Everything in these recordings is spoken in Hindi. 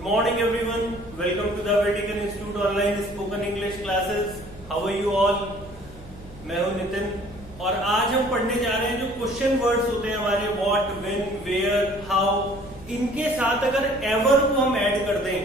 Good morning everyone. Welcome to the Vatican Institute online spoken English classes. How are you all? मैं हूं नितिन और आज हम पढ़ने जा रहे हैं जो क्वेश्चन वर्ड्स होते हैं हमारे व्हाट, व्हेन, वेयर, हाउ, इनके साथ अगर एवर को हम ऐड कर दें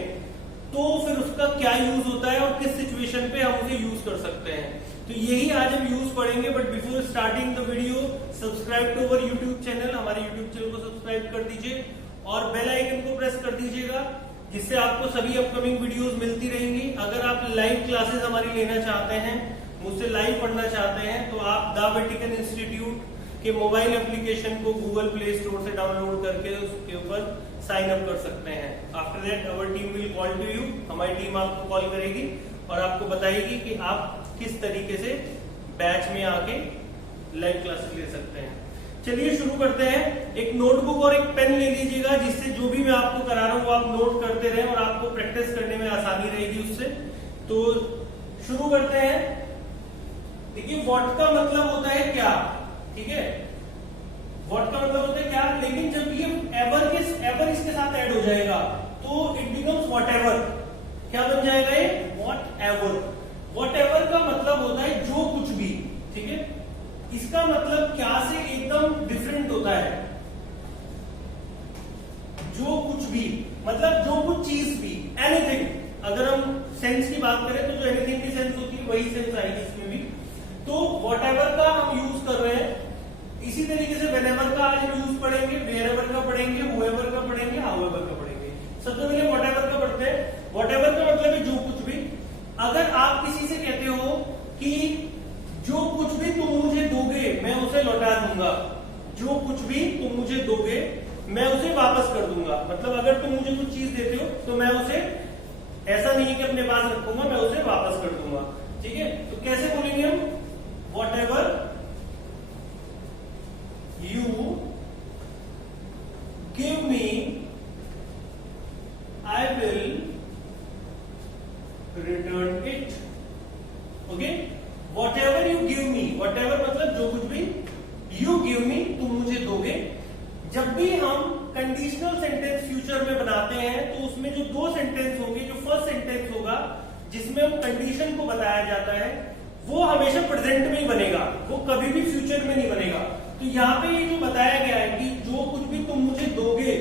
तो फिर उसका क्या यूज होता है और किस सिचुएशन पे हम उसे यूज कर सकते हैं। तो यही आज हम यूज पढ़ेंगे। But before starting the video subscribe to our YouTube channel, हमारे यूट्यूब चैनल को सब्सक्राइब कर दीजिए और बेल आइकन को प्रेस कर दीजिएगा जिससे आपको सभी अपकमिंग वीडियोस मिलती रहेंगी। अगर आप लाइव क्लासेस हमारी लेना चाहते हैं, मुझसे लाइव पढ़ना चाहते हैं तो आप द वेटिकन इंस्टीट्यूट के मोबाइल एप्लीकेशन को गूगल प्ले स्टोर से डाउनलोड करके उसके ऊपर साइन अप कर सकते हैं। After that our team will call to you, हमारी टीम आपको कॉल करेगी और आपको बताएगी कि आप किस तरीके से बैच में आके लाइव क्लासेस ले सकते हैं। चलिए शुरू करते हैं। एक नोटबुक और एक पेन ले लीजिएगा जिससे जो भी मैं आपको करा रहा हूं वो आप नोट करते रहें और आपको प्रैक्टिस करने में आसानी रहेगी उससे। तो शुरू करते हैं। देखिए व्हाट का मतलब होता है क्या, ठीक है, व्हाट का मतलब होता है क्या, लेकिन जब ये एवर इसके साथ ऐड हो जाएगा तो इट बिकम्स व्हाट एवर। क्या बन जाएगा ये? What ever. व्हाट एवर का मतलब होता है जो कुछ भी, ठीक है। इसका मतलब क्या से एकदम डिफरेंट होता है। जो कुछ भी मतलब जो कुछ चीज भी, एनीथिंग। अगर हम सेंस की बात करें तो जो एनीथिंग की सेंस होती है वही सेंस आएगी इसमें भी। तो व्हाटएवर का हम यूज कर रहे हैं। इसी तरीके से व्हेनेवर का आज हम यूज पढ़ेंगे, वेयरएवर का पढ़ेंगे, हुएवर का पढ़ेंगे, हाउएवर का पढ़ेंगे। सबसे पहले व्हाटएवर का पढ़ते हैं। व्हाटएवर का मतलब है जो कुछ भी। अगर आप किसी से कहते हो कि जो कुछ भी तुम मुझे दोगे मैं उसे लौटा दूंगा, जो कुछ भी तुम मुझे दोगे मैं उसे वापस कर दूंगा, मतलब अगर तुम मुझे कुछ चीज देते हो तो मैं उसे ऐसा नहीं कि अपने पास रखूंगा, मैं उसे वापस कर दूंगा, ठीक है। तो कैसे बोलेंगे हम? Whatever you give me I will return it. Okay, whatever you give me, whatever मतलब जो कुछ भी, यू गिव मी तुम मुझे दोगे। जब भी हम कंडीशनल सेंटेंस फ्यूचर में बनाते हैं तो उसमें जो दो सेंटेंस होंगे, जो फर्स्ट सेंटेंस होगा जिसमें हम कंडीशन को बताया जाता है वो हमेशा प्रेजेंट में ही बनेगा, वो कभी भी फ्यूचर में नहीं बनेगा। तो यहाँ पे ये जो बताया गया है कि जो कुछ भी तुम मुझे दोगे,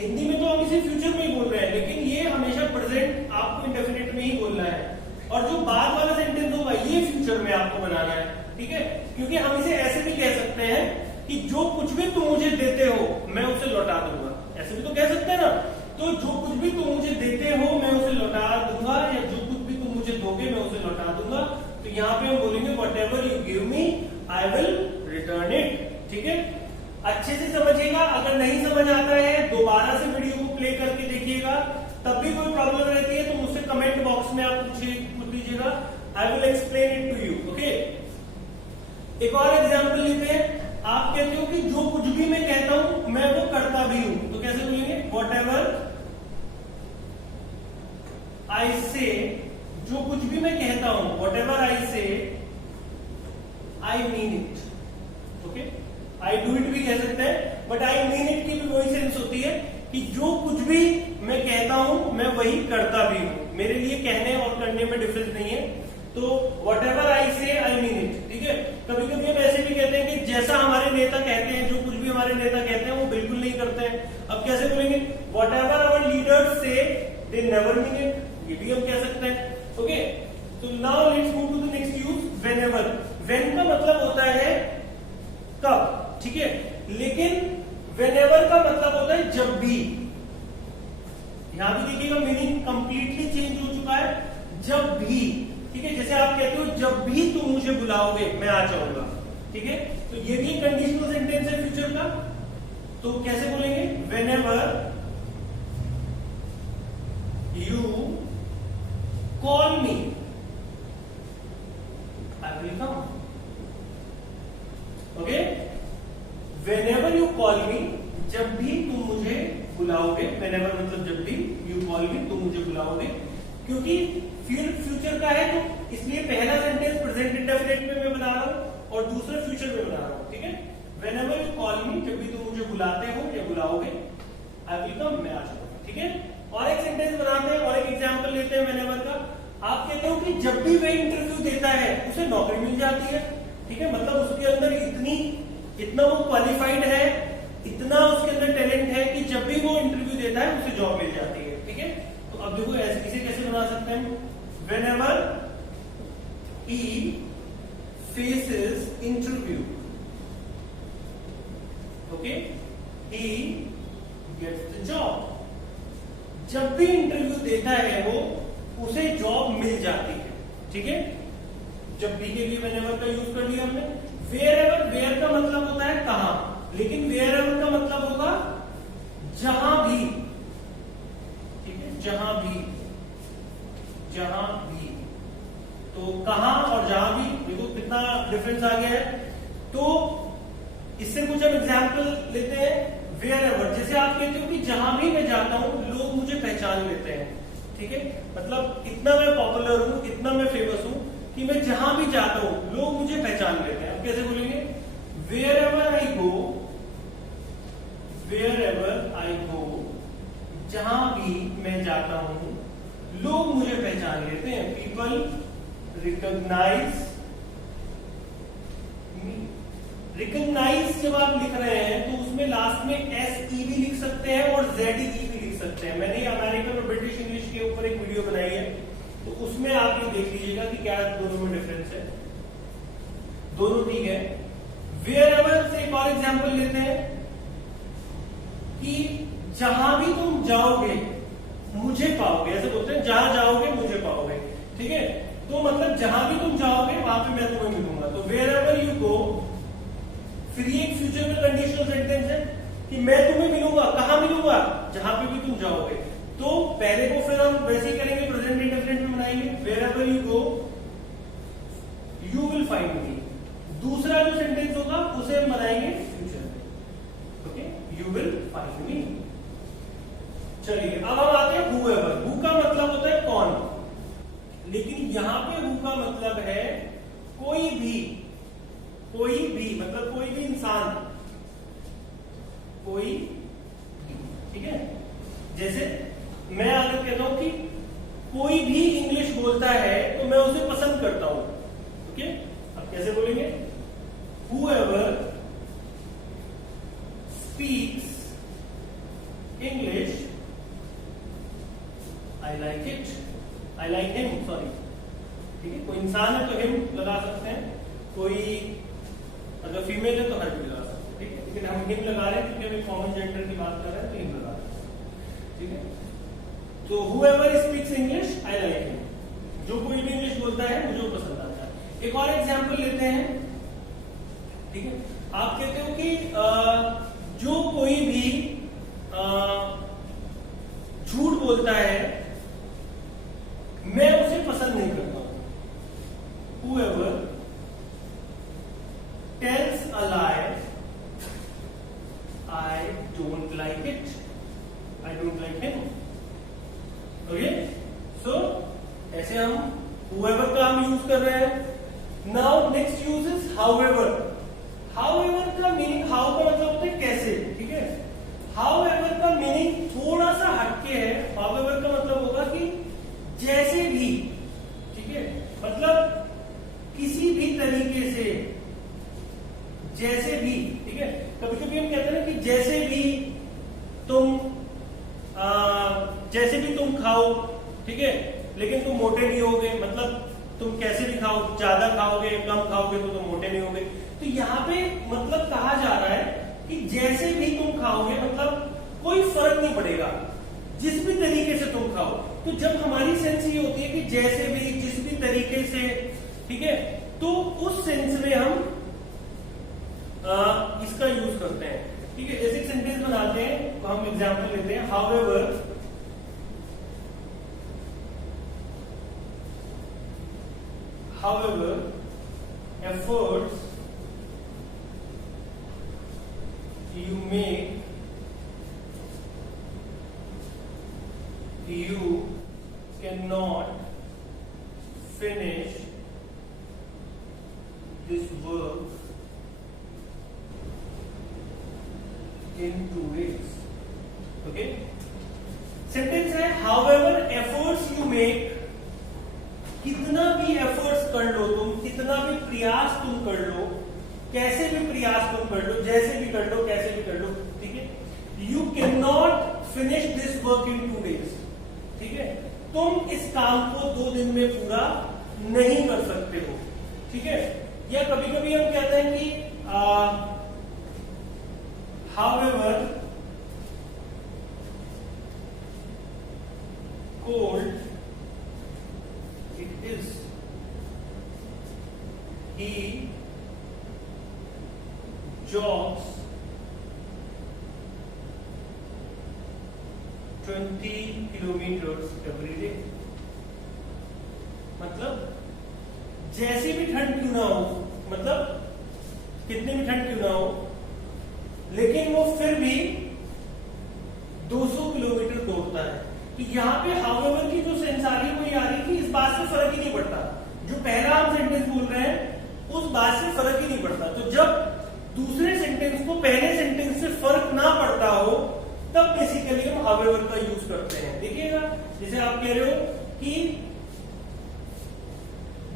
हिंदी में तो हम इसे फ्यूचर में ही बोल रहे हैं लेकिन ये हमेशा प्रेजेंट आपको इंडेफिनिट में ही बोलना है और जो बाद वाला सेंटेंस होगा ये फ्यूचर में आपको बनाना है, ठीक है। क्योंकि हम इसे ऐसे भी कह सकते हैं कि जो कुछ भी तुम मुझे देते हो मैं उसे लौटा दूंगा, ऐसे भी तो कह सकते हैं ना। तो जो कुछ भी तुम मुझे देते हो मैं उसे लौटा दूंगा, या जो कुछ भी तुम मुझे दोगे मैं उसे लौटा दूंगा। तो यहाँ पे हम बोलेंगे whatever you give me I will return it, ठीक है। अच्छे से समझिएगा। अगर नहीं समझ आता है दोबारा से वीडियो को प्ले करके देखिएगा। तब भी कोई प्रॉब्लम रहती है तो मुझसे कमेंट बॉक्स में आप पूछ लीजिएगा, I will explain it to you, okay. एक और एग्जाम्पल लेते हैं। आप कहते हो कि जो कुछ भी मैं कहता हूं मैं वो करता भी हूं, तो कैसे बोलेंगे? व्हाटएवर आई से, जो कुछ भी मैं कहता हूं, व्हाटएवर आई से I mean it, okay. I do it भी कह सकते हैं बट आई मीन इट की भी वही सेंस होती है कि जो कुछ भी मैं कहता हूं मैं वही करता भी हूं। मेरे लिए कहने और करने में डिफरेंस नहीं है। तो व्हाटएवर आई से आई मीन इट, ठीक है। कभी कभी हम ऐसे भी कहते हैं कि जैसा हमारे नेता कहते हैं, जो कुछ भी हमारे नेता कहते हैं वो बिल्कुल नहीं करते हैं। अब कैसे बोलेंगे? व्हाटएवर आवर लीडर्स से दे नेवर मीन इट, ये भी हम कह सकते हैं, ओके। तो now let's move to the next use, whenever. When का मतलब होता है कब, ठीक है, लेकिन व्हेनेवर का मतलब होता है जब भी। यहां भी देखिएगा मीनिंग कंप्लीटली चेंज हो चुका है, जब भी, ठीक है। जैसे आप कहते हो जब भी तुम मुझे बुलाओगे मैं आ जाऊंगा, ठीक है। तो ये भी कंडीशनल सेंटेंस है फ्यूचर का। तो कैसे बोलेंगे? Whenever you call me I will come, okay. Whenever you call मी, जब भी तुम मुझे बुलाओगे, व्हेनेवर मतलब जब भी, यू कॉल मी तुम मुझे बुलाओगे। क्योंकि फ्यूचर का है तो इसलिए पहला सेंटेंस प्रेजेंट इंडेफिनिट में मैं बना रहा हूं और दूसरा फ्यूचर में बना रहा हूं, ठीक है। व्हेनेवर यू कॉल मी, जब भी तुम मुझे बुलाते हो या बुलाओगे, आई विल कम, मैं आ जाऊंगा, ठीक है। और एक सेंटेंस बनाते हैं और एक एग्जांपल लेते हैं व्हेनेवर का। आप कहते हो कि जब भी वह इंटरव्यू देता है उसे नौकरी मिल जाती है। ठीक है, मतलब उसके अंदर इतना वो क्वालिफाइड है, इतना उसके अंदर टैलेंट है कि जब भी वो इंटरव्यू देता है उसे जॉब मिल जाती है। ठीक है, तो अब देखो इसे कैसे बना सकते हैं, whenever he faces interview, okay, he gets the job. जब भी इंटरव्यू देता है वो, उसे जॉब मिल जाती है। ठीक है, जब भी के लिए व्हेनेवर का यूज कर लिया हमने। वेयरएवर, वेयर का मतलब होता है कहां, लेकिन वेयरएवर का मतलब होगा जहां भी। ठीक है, जहां भी, जहां भी। तो कहां और जहां भी, देखो कितना डिफरेंस आ गया है। तो इससे कुछ हम एग्जाम्पल लेते हैं। वेयरएवर, जैसे आप कहते हो कि जहां भी मैं जाता हूं लोग मुझे पहचान लेते हैं। ठीक है, मतलब इतना मैं पॉपुलर हूं, इतना मैं फेमस हूं कि मैं जहां भी जाता हूं लोग मुझे पहचान लेते हैं। अब कैसे बोलेंगे, वेयरएवर आई गो, वेयरएवर आई गो, जहां भी मैं जाता हूं लोग मुझे पहचान लेते हैं। पीपल रिकॉग्नाइज मी। रिकॉग्नाइज जब आप लिख रहे हैं तो उसमें लास्ट में SE भी लिख सकते हैं और ZE भी लिख सकते हैं। मैंने अमेरिकन और ब्रिटिश इंग्लिश के ऊपर एक वीडियो बनाई है, तो उसमें आप ये देख लीजिएगा कि क्या दोनों में डिफरेंस है। दोनों ठीक है। वेयरएवर से एक और एग्जांपल लेते हैं कि जहां भी तुम जाओगे मुझे पाओगे, ऐसे बोलते हैं, जहां जाओगे मुझे पाओगे। ठीक है, तो मतलब जहां भी तुम जाओगे वहां पे मैं तुम्हें मिलूंगा। तो वेयरएवर यू गो, फिर ये एक फ्यूचर में कंडीशनल सेंटेंस है कि मैं तुम्हें मिलूंगा, कहां मिलूंगा, जहां पे भी तुम जाओगे। तो पहले को फिर हम वैसे ही करेंगे, प्रेजेंट इंडेफिनिट में बनाएंगे, wherever you go you will find me. दूसरा जो सेंटेंस होगा उसे हम बनाएंगे फ्यूचर में, okay, you will find me. चलिए अब हम आते हैं हूएवर। हु का मतलब होता है कौन, लेकिन यहां पे हु का मतलब है कोई भी। कोई भी मतलब कोई भी इंसान, कोई भी। ठीक है, जैसे मैं अगर कहता हूं कि कोई भी इंग्लिश बोलता है तो मैं उसे पसंद करता हूं। ओके, अब कैसे बोलेंगे, whoever speaks English I like it, I like him, sorry। ठीक है, कोई इंसान है तो him लगा सकते हैं, कोई अगर फीमेल है तो हर भी लगा सकते हैं। ठीक है, लेकिन हम him लगा रहे हैं क्योंकि हम कॉमन जेंडर की बात कर रहे हैं, तो him लगा रहे हैं। ठीक है, तो whoever speaks English I like him, जो कोई भी इंग्लिश बोलता है मुझे पसंद आता है। एक और एग्जांपल लेते हैं। ठीक है, आप कहते हो कि जो कोई भी झूठ बोलता है मैं उसे पसंद नहीं करता हूं। Whoever tells a lie I don't like it, I don't like him। Okay, so ऐसे हम whoever का हम यूज कर रहे हैं। Now next use is however। however का मीनिंग, हाउ का मतलब होता है कैसे। ठीक है, however का मीनिंग थोड़ा सा हटके है। however का मतलब होगा कि जैसे भी। ठीक है, मतलब किसी भी तरीके से, जैसे भी। ठीक है, कभी कभी हम कहते हैं ना कि जैसे भी तुम खाओ, ठीक है, लेकिन तुम मोटे नहीं होगे, मतलब तुम कैसे भी खाओ, ज्यादा खाओगे कम खाओगे तो तुम मोटे नहीं होगे। तो यहाँ पे मतलब कहा जा रहा है कि जैसे भी तुम खाओगे मतलब कोई फर्क नहीं पड़ेगा, जिस भी तरीके से तुम खाओ। तो जब हमारी सेंस ये होती है कि जैसे भी, जिस भी तरीके से, ठीक है, तो उस सेंस में हम इसका यूज करते हैं। ठीक है, ऐसे सेंटेंस बनाते हैं तो हम एग्जांपल लेते हैं। however efforts you make, you cannot finish this work in 2 weeks। okay, sentence है हाउएवर एफर्ट्स यू मेक, कितना भी एफर्ट्स कर लो तुम, कितना भी प्रयास तुम कर लो, कैसे भी प्रयास तुम कर लो, जैसे भी कर लो, कैसे भी कर लो, ठीक है, you can not finish this work in 2 days, ठीक है, तुम इस काम को 2 दिन में पूरा नहीं कर सकते हो, ठीक है। या कभी कभी हम कहते हैं कि however cold it is, he jogs 20 kilometers every day। मतलब जैसी भी ठंड क्यों ना हो, मतलब कितनी भी ठंड क्यों ना हो, लेकिन वो फिर भी 200 किलोमीटर दौड़ता है। कि यहाँ पे हाउएवर की जो सेंस आ रही है वो ये आ रही है कि इस बात से फर्क ही नहीं पड़ता, जो पहला हम सेंटेंस बोल रहे हैं उस बात से फर्क ही नहीं पड़ता। तो जब दूसरे सेंटेंस को पहले सेंटेंस से फर्क ना पड़ता हो तब बेसिकली हम हाउएवर का यूज करते हैं। देखिएगा, जैसे आप कह रहे हो कि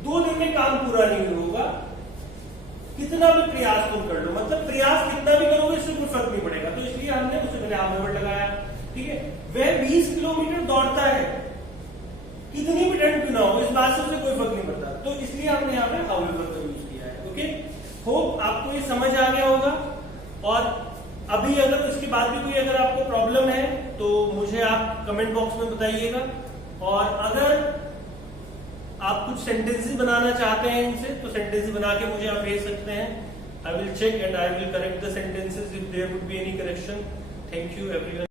2 दिन में काम पूरा नहीं होगा, कितना भी प्रयास तुम कर लो, मतलब प्रयास कितना भी करोगे इससे कोई फर्क नहीं पड़ेगा, तो इसलिए हमने उससे पहले हाउएवर लगाया, ठीक है। वह 20 किलोमीटर दौड़ता है, कितनी भी ठंड क्यों ना हो, इस बात से उसे कोई फर्क नहीं पड़ता, तो इसलिए हमने यहाँ पे हाउएवर का यूज किया है। ओके, होप आपको ये समझ आ गया होगा। और अभी अगर इसके बाद भी कोई अगर आपको प्रॉब्लम है तो मुझे आप कमेंट बॉक्स में बताइएगा, और अगर आप कुछ सेंटेंसेस बनाना चाहते हैं इनसे तो सेंटेंसेस बना के मुझे आप भेज सकते हैं। I will check and I will correct the sentences if there would be any correction. Thank you everyone.